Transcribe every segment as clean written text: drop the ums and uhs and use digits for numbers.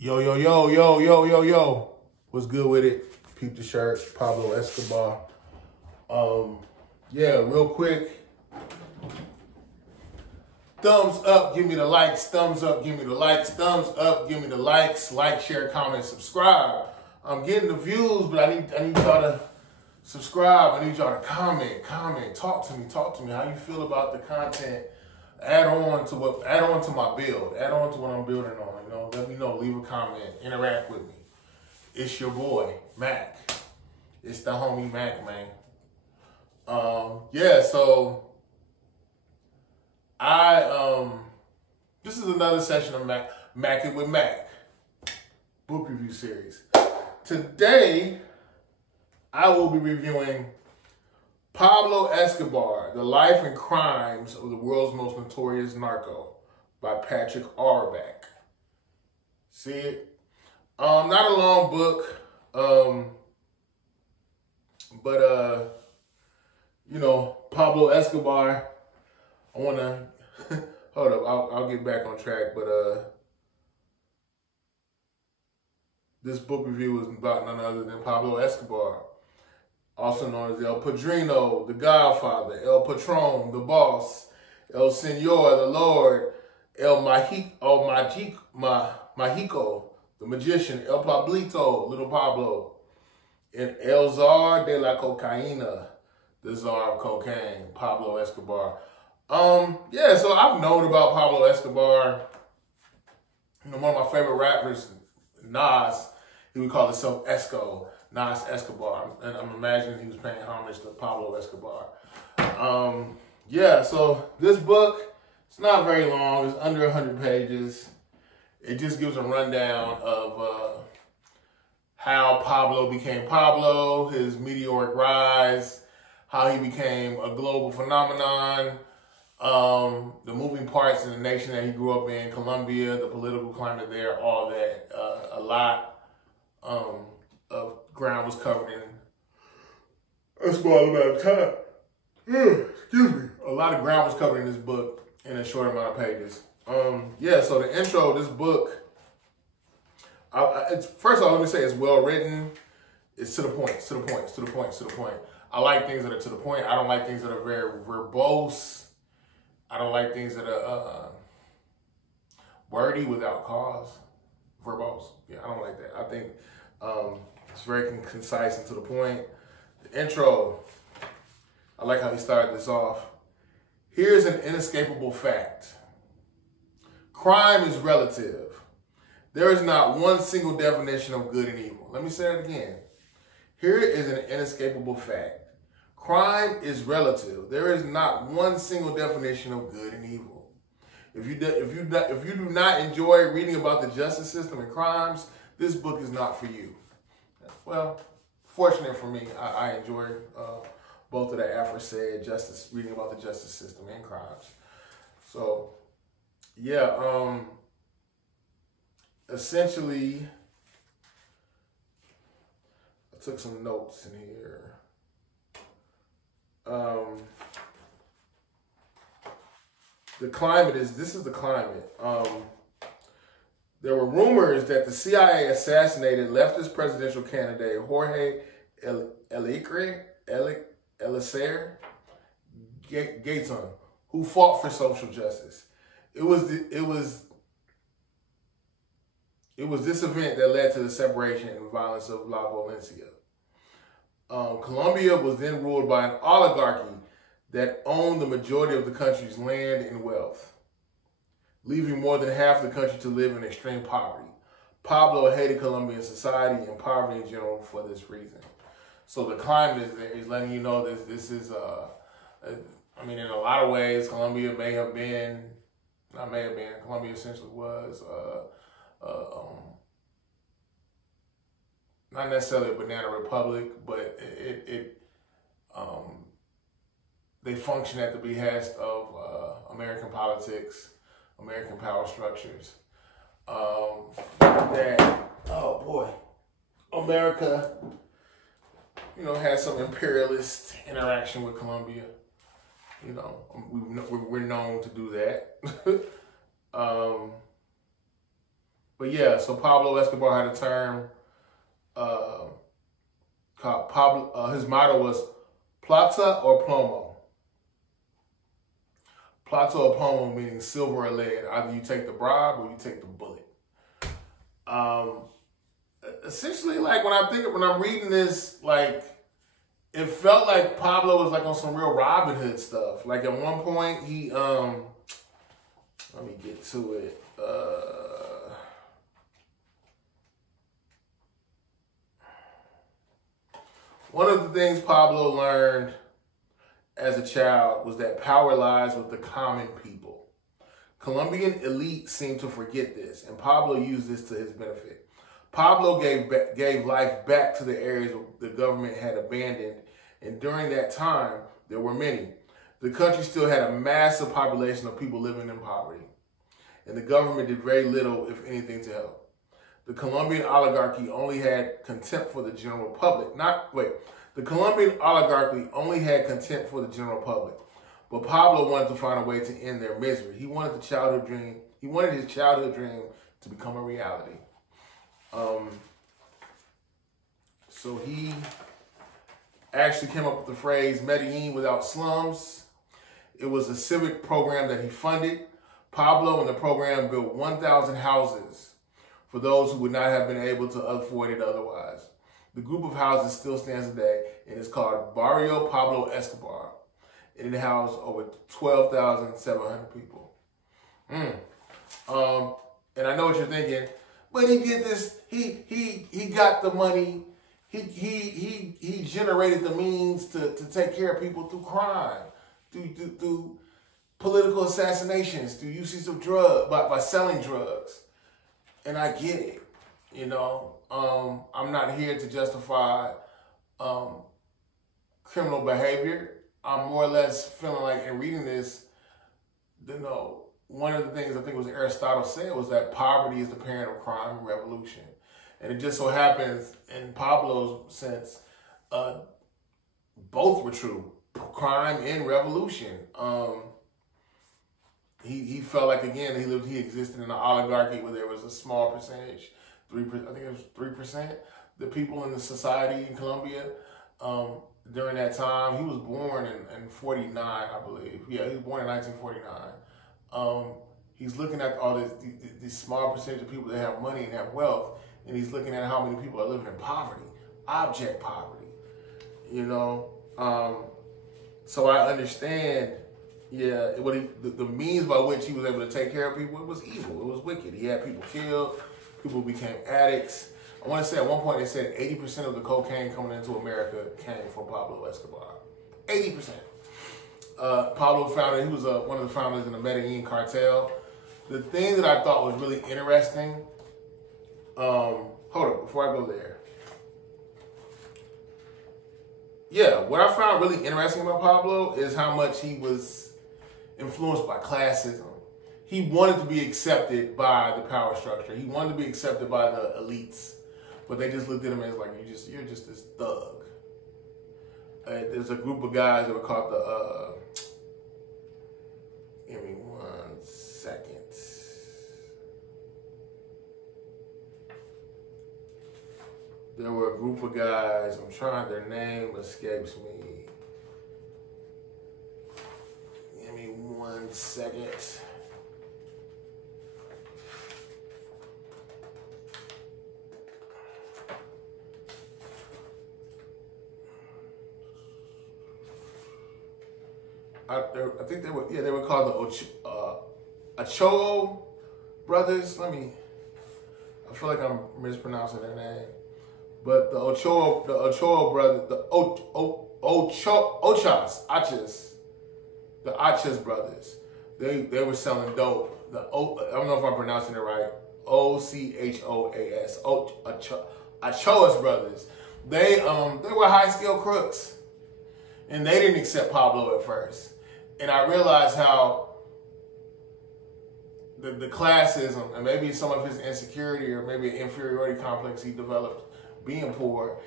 Yo, yo, yo, yo, yo, yo, yo. What's good with it? Peep the shirt, Pablo Escobar. Yeah, real quick. Thumbs up, give me the likes. Thumbs up, give me the likes. Thumbs up, give me the likes. Like, share, comment, subscribe. I'm getting the views, but I need y'all to subscribe. I need y'all to comment. Talk to me. How you feel about the content? Add on to my build. Add on to what I'm building on. Let me know. Leave a comment. Interact with me. It's your boy, Mac. It's the homie Mac, man. Yeah, so this is another session of Mackin' with Mac book review series. Today, I will be reviewing Pablo Escobar, The Life and Crimes of the World's Most Notorious Narco by Patrick Auerbach. See it? Not a long book, but Pablo Escobar, I want to, hold up, I'll get back on track, but this book review is about none other than Pablo Escobar, also known as El Padrino, the Godfather, El Patron, the Boss, El Senor, the Lord, El Mágico, the Magician, El Pablito, Little Pablo, and El Czar de la Cocaína, the Czar of Cocaine, Pablo Escobar. Yeah, so I've known about Pablo Escobar. One of my favorite rappers, Nas, he would call himself Esco, Nas Escobar, and I'm imagining he was paying homage to Pablo Escobar. Yeah, so this book, it's not very long. It's under 100 pages. It just gives a rundown of how Pablo became Pablo, his meteoric rise, how he became a global phenomenon, the moving parts in the nation that he grew up in, Colombia, the political climate there, all that. A lot of ground was covered in a small amount of time. Excuse me. A lot of ground was covered in this book in a short amount of pages. Yeah, so the intro of this book, first of all, let me say it's well written. It's to the point. I like things that are to the point. I don't like things that are very verbose. I don't like things that are wordy without cause. Verbose. Yeah, I don't like that. I think it's very concise and to the point. The intro, I like how he started this off. Here's an inescapable fact. Crime is relative. There is not one single definition of good and evil. Let me say it again. Here is an inescapable fact. Crime is relative. There is not one single definition of good and evil. If you do not enjoy reading about the justice system and crimes, this book is not for you. Well, fortunate for me, I enjoy both of the aforesaid justice, reading about the justice system and crimes. So, yeah, essentially, I took some notes in here. This is the climate. There were rumors that the CIA assassinated leftist presidential candidate Jorge Eliezer Gaetan, who fought for social justice. It was this event that led to the separation and violence of La Violencia. Colombia was then ruled by an oligarchy that owned the majority of the country's land and wealth, leaving more than half the country to live in extreme poverty. Pablo hated Colombian society and poverty in general for this reason. So the climate is letting you know this is, I mean, in a lot of ways, Colombia Colombia essentially was, not necessarily a banana republic, but they function at the behest of American politics, American power structures. America, has some imperialist interaction with Colombia. We're known to do that. But yeah, so Pablo Escobar had a term called Pablo. His motto was plata or plomo. Plata or plomo meaning silver or lead. Either you take the bribe or you take the bullet. Essentially, like when I'm reading this, like it felt like Pablo was like on some real Robin Hood stuff. Like at one point he let me get to it. One of the things Pablo learned as a child was that power lies with the common people. Colombian elite seemed to forget this, and Pablo used this to his benefit. Pablo gave life back to the areas the government had abandoned, and during that time, there were many. The country still had a massive population of people living in poverty, and the government did very little, if anything, to help. The Colombian oligarchy only had contempt for the general public. The Colombian oligarchy only had contempt for the general public. But Pablo wanted to find a way to end their misery. He wanted his childhood dream to become a reality. So he actually came up with the phrase Medellin without slums. It was a civic program that he funded. Pablo and the program built 1,000 houses for those who would not have been able to afford it otherwise. The group of houses still stands today, and it's called Barrio Pablo Escobar. And it housed over 12,700 people. And I know what you're thinking, but he did this. He got the money. He generated the means to take care of people through crime, through political assassinations, through usage of drugs, by selling drugs. And I get it, you know. I'm not here to justify criminal behavior. I'm more or less feeling like in reading this, you know, one of the things I think was Aristotle said was that poverty is the parent of crime and revolution. And it just so happens in Pablo's sense, both were true, crime and revolution. He felt like, again, he existed in an oligarchy where there was a small percentage, I think it was 3%, the people in the society in Colombia during that time. He was born in 49, I believe. Yeah, he was born in 1949. He's looking at all this small percentage of people that have money and have wealth, and he's looking at how many people are living in poverty, abject poverty, you know. So I understand. Yeah, the means by which he was able to take care of people, it was evil. It was wicked. He had people killed. People became addicts. I want to say at one point they said 80% of the cocaine coming into America came from Pablo Escobar. 80%. Pablo founded, he was one of the founders in the Medellin cartel. The thing that I thought was really interesting, hold up, before I go there. Yeah, what I found really interesting about Pablo is how much he was influenced by classism. He wanted to be accepted by the power structure. He wanted to be accepted by the elites, but they just looked at him as like, you're just this thug. There's a group of guys that were called give me 1 second. There were a group of guys, their name escapes me. Give me 1 second. I think they were called the Ochoa brothers. I feel like I'm mispronouncing their name. But the Ochoa brothers, the Achas brothers, they were selling dope. I don't know if I'm pronouncing it right. Ochoas. Ochoas brothers. They were high skilled crooks, and they didn't accept Pablo at first. And I realized how the classism and maybe some of his insecurity or maybe an inferiority complex he developed being poor,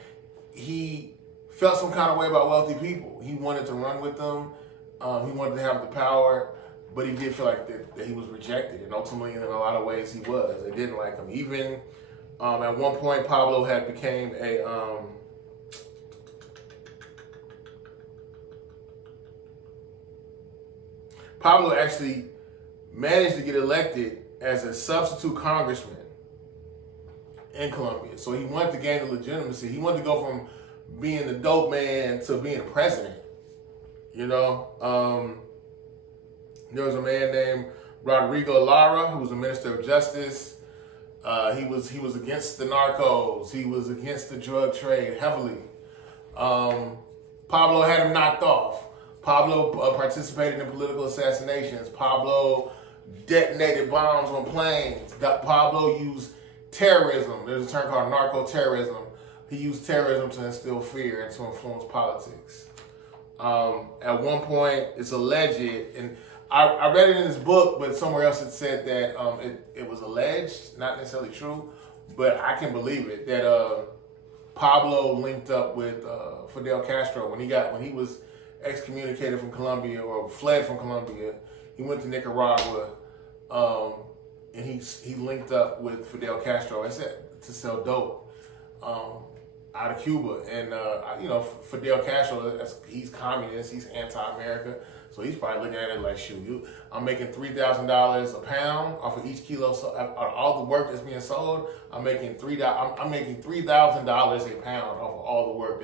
he felt some kind of way about wealthy people. He wanted to run with them. He wanted to have the power. but he did feel like that he was rejected, and ultimately in a lot of ways he was. They didn't like him. Even at one point, Pablo had became a Pablo actually managed to get elected as a substitute congressman in Colombia. So he wanted to gain the legitimacy. He wanted to go from being the dope man to being a president. You know, there was a man named Rodrigo Lara who was a minister of justice. He was against the narcos. He was against the drug trade heavily. Pablo had him knocked off. Pablo participated in political assassinations. Pablo detonated bombs on planes. Pablo used terrorism. There's a term called narco-terrorism. He used terrorism to instill fear and to influence politics. At one point, it's alleged, and I read it in his book, but somewhere else it said that it was alleged, not necessarily true, but I can believe it, that Pablo linked up with Fidel Castro when he was excommunicated from Colombia or fled from Colombia. He went to Nicaragua, and he linked up with Fidel Castro to sell dope out of Cuba. And you know, Fidel Castro, he's communist, he's anti-America, so he's probably looking at it like, shoot, I'm making $3,000 a pound off of each kilo. So all the work that's being sold, I'm making $3,000 a pound off of all the work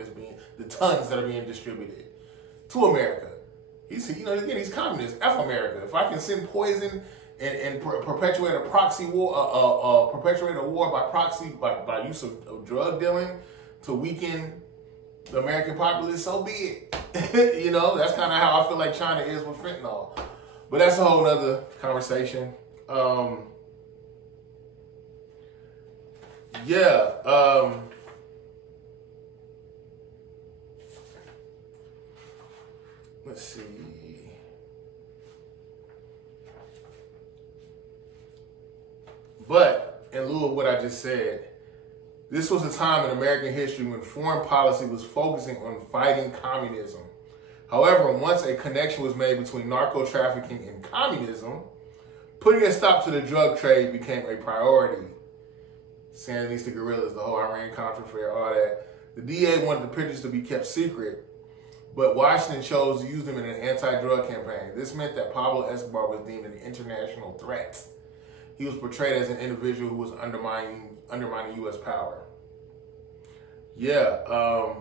the tons that are being distributed to America. He's communist. F America. If I can send poison and perpetuate a proxy war, perpetuate a war by proxy, by use of drug dealing to weaken the American populace, so be it. You know, that's kind of how I feel like China is with fentanyl. But that's a whole nother conversation. Let's see. But in lieu of what I just said, this was a time in American history when foreign policy was focusing on fighting communism. However, once a connection was made between narco trafficking and communism, putting a stop to the drug trade became a priority. Sandinista guerrillas, the whole Iran-Contra affair, all that. The DA wanted the pictures to be kept secret, but Washington chose to use them in an anti-drug campaign. This meant that Pablo Escobar was deemed an international threat. He was portrayed as an individual who was undermining U.S. power. Yeah.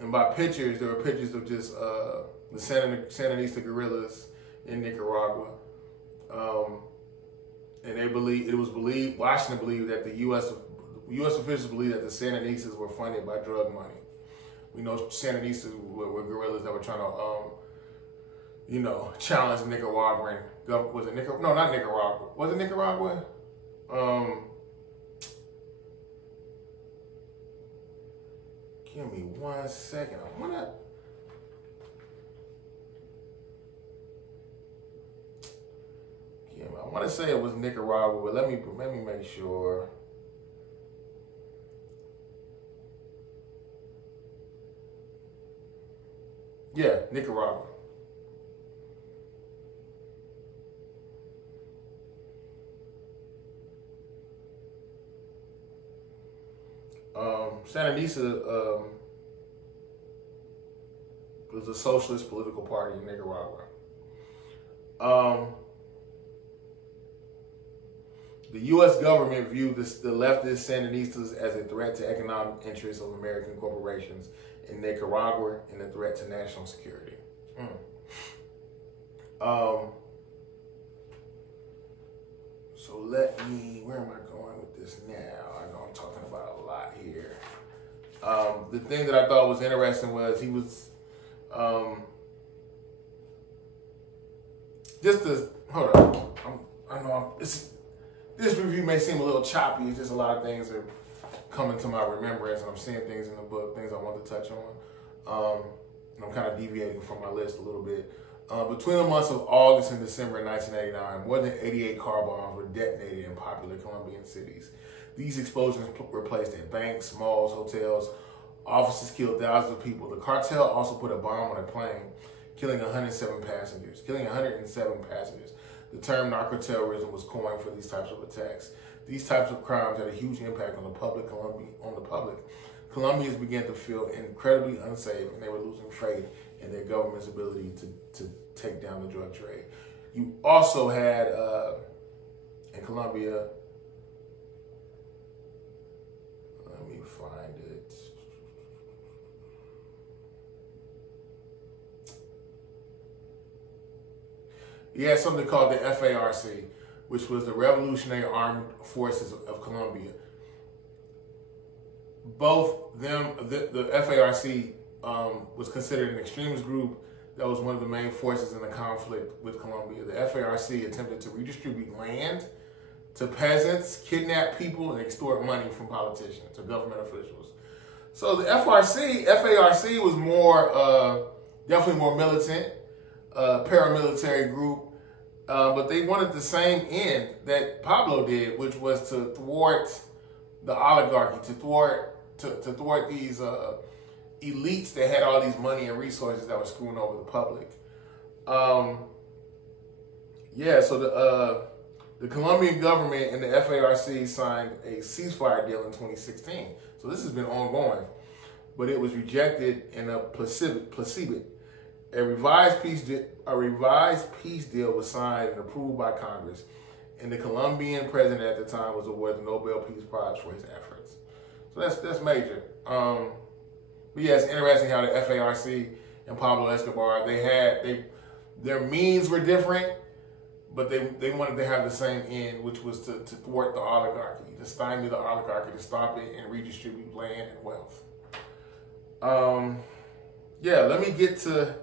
And by pictures, there were pictures of just the Sandinista guerrillas in Nicaragua. And Washington believed that the U.S. officials believed that the Sandinistas were funded by drug money. We know Sandinistas were guerrillas that were trying to, challenge Nicaraguan. Was it Nicaragua? No, not Nicaragua. Was it Nicaragua? Give me 1 second. I want to say it was Nicaragua, but let me make sure. Yeah, Nicaragua. Sandinista was a socialist political party in Nicaragua. The U.S. government viewed the leftist Sandinistas as a threat to economic interests of American corporations in Nicaragua and a threat to national security. So where am I going with this now? I know I'm talking about a lot here. The thing that I thought was interesting was he was, hold on. This review may seem a little choppy. It's just a lot of things that are coming to my remembrance, and I'm seeing things in the book, things I want to touch on. And I'm kind of deviating from my list a little bit. Between the months of August and December 1989, more than 88 car bombs were detonated in popular Colombian cities. These explosions were placed at banks, malls, hotels, Officers killed thousands of people. The cartel also put a bomb on a plane, killing 107 passengers. The term narco-terrorism was coined for these types of attacks. These types of crimes had a huge impact on the public. Colombians began to feel incredibly unsafe, and they were losing faith in their government's ability to take down the drug trade. You also had, in Colombia, let me find it. You had something called the FARC, which was the Revolutionary Armed Forces of Colombia. Both them, the FARC was considered an extremist group that was one of the main forces in the conflict with Colombia. The FARC attempted to redistribute land to peasants, kidnap people, and extort money from politicians or government officials. So the FARC was more, definitely more militant, paramilitary group, but they wanted the same end that Pablo did, which was to thwart the oligarchy, to thwart these elites that had all these money and resources that were screwing over the public. So the Colombian government and the FARC signed a ceasefire deal in 2016. So this has been ongoing, but it was rejected in a plebiscite. A revised peace deal was signed and approved by Congress, and the Colombian president at the time was awarded the Nobel Peace Prize for his efforts. So that's major. But yeah, it's interesting how the FARC and Pablo Escobar, their means were different, but they wanted to have the same end, which was to thwart the oligarchy, to stymie the oligarchy, to stop it and redistribute land and wealth. Let me get to,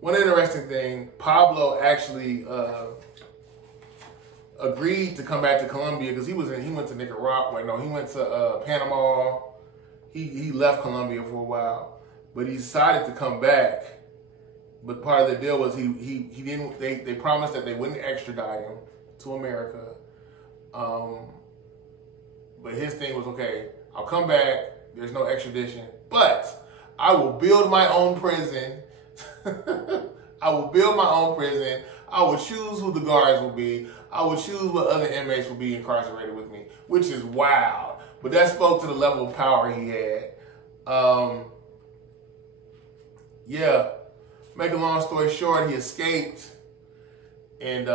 one interesting thing, Pablo actually agreed to come back to Colombia because he went to Nicaragua, he went to Panama. He left Colombia for a while, but he decided to come back. But part of the deal was he didn't, they promised that they wouldn't extradite him to America. But his thing was, okay, I'll come back, there's no extradition, but I will build my own prison. I will build my own prison. I will choose who the guards will be. I will choose what other inmates will be incarcerated with me, which is wild. But that spoke to the level of power he had. Make a long story short, he escaped, and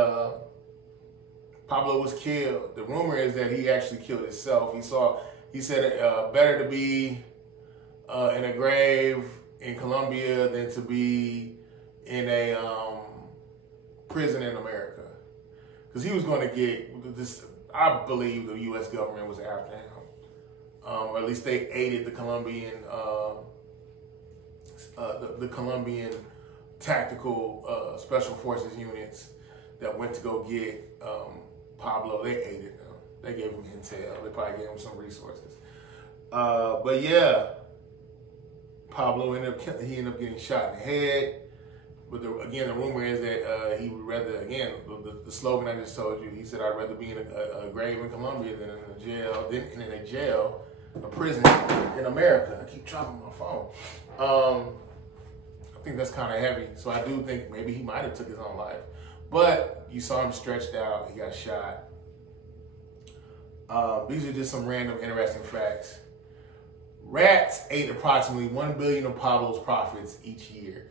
Pablo was killed. The rumor is that he actually killed himself. He said better to be in a grave in Colombia than to be in a prison in America. Because he was going to get this, I believe the U.S. government was after him. Or at least they aided the Colombian, the Colombian tactical special forces units that went to go get Pablo. They aided them. They gave him intel. They probably gave him some resources. But yeah, Pablo ended up getting shot in the head. But again, the rumor is that he would rather, again, the slogan I just told you, he said, I'd rather be in a grave in Colombia than in a jail, a prison in America. I keep dropping my phone. I think that's kind of heavy. So I do think maybe he might have took his own life. But you saw him stretched out. He got shot. These are just some random interesting facts. Rats ate approximately $1 billion of Pablo's profits each year.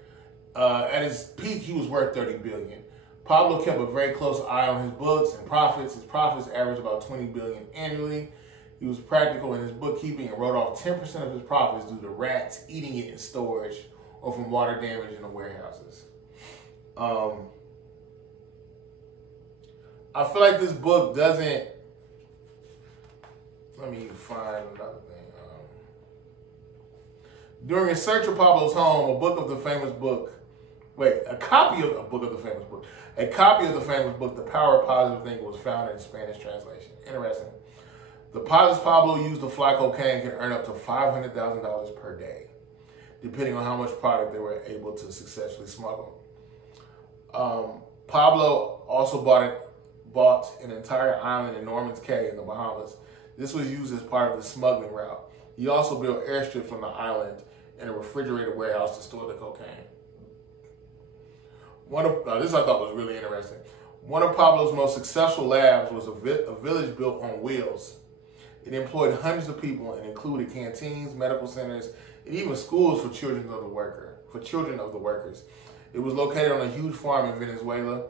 At his peak, he was worth $30 billion. Pablo kept a very close eye on his books and profits. His profits averaged about $20 billion annually. He was practical in his bookkeeping and wrote off 10% of his profits due to rats eating it in storage or from water damage in the warehouses. I feel like this book doesn't. Let me find another thing. During a search of Pablo's home, a copy of the famous book, The Power of Positive Thinking, was found in Spanish translation. Interesting. The deposits Pablo used to fly cocaine can earn up to $500,000 per day, depending on how much product they were able to successfully smuggle. Pablo also bought an entire island in Norman's Cay in the Bahamas. This was used as part of the smuggling route. He also built airstrips on the island and a refrigerated warehouse to store the cocaine. This I thought was really interesting. One of Pablo's most successful labs was a village built on wheels. It employed hundreds of people and included canteens, medical centers, and even schools for children of the workers. It was located on a huge farm in Venezuela,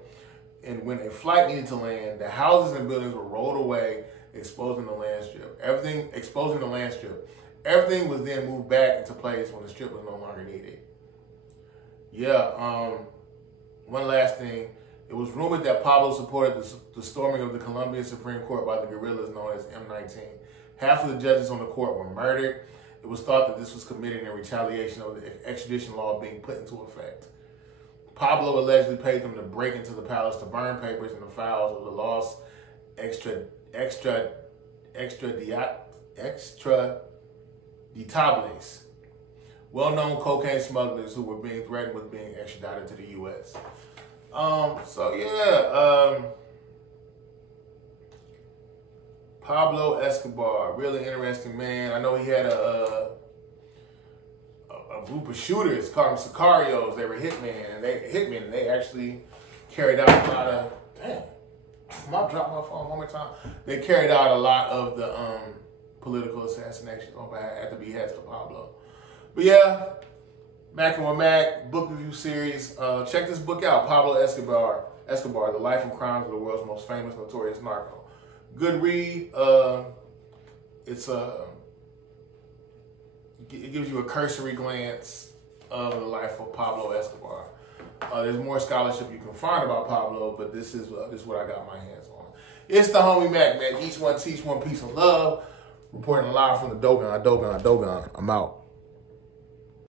and when a flight needed to land, the houses and buildings were rolled away, exposing the land strip. Everything was then moved back into place when the strip was no longer needed. Yeah, one last thing. It was rumored that Pablo supported the storming of the Colombian Supreme Court by the guerrillas known as M19. Half of the judges on the court were murdered. It was thought that this was committed in retaliation of the extradition law being put into effect. Pablo allegedly paid them to break into the palace to burn papers and the files of the lost extraditables, well-known cocaine smugglers who were being threatened with being extradited to the U.S. Pablo Escobar, really interesting man. I know he had a group of shooters called them Sicarios. They were hitmen, and they actually carried out a lot of. Damn, I dropped my phone one more time. They carried out a lot of the political assassinations at the behest of Pablo. But yeah, Mac and Mac book review series. Check this book out, Pablo Escobar, The Life and Crimes of the World's Most Famous Notorious Narco. Good read. It gives you a cursory glance of the life of Pablo Escobar. There's more scholarship you can find about Pablo, but this is what I got my hands on. It's the homie Mac, man. Each one teach one, piece of love. Reporting live from the Dogon. I'm out.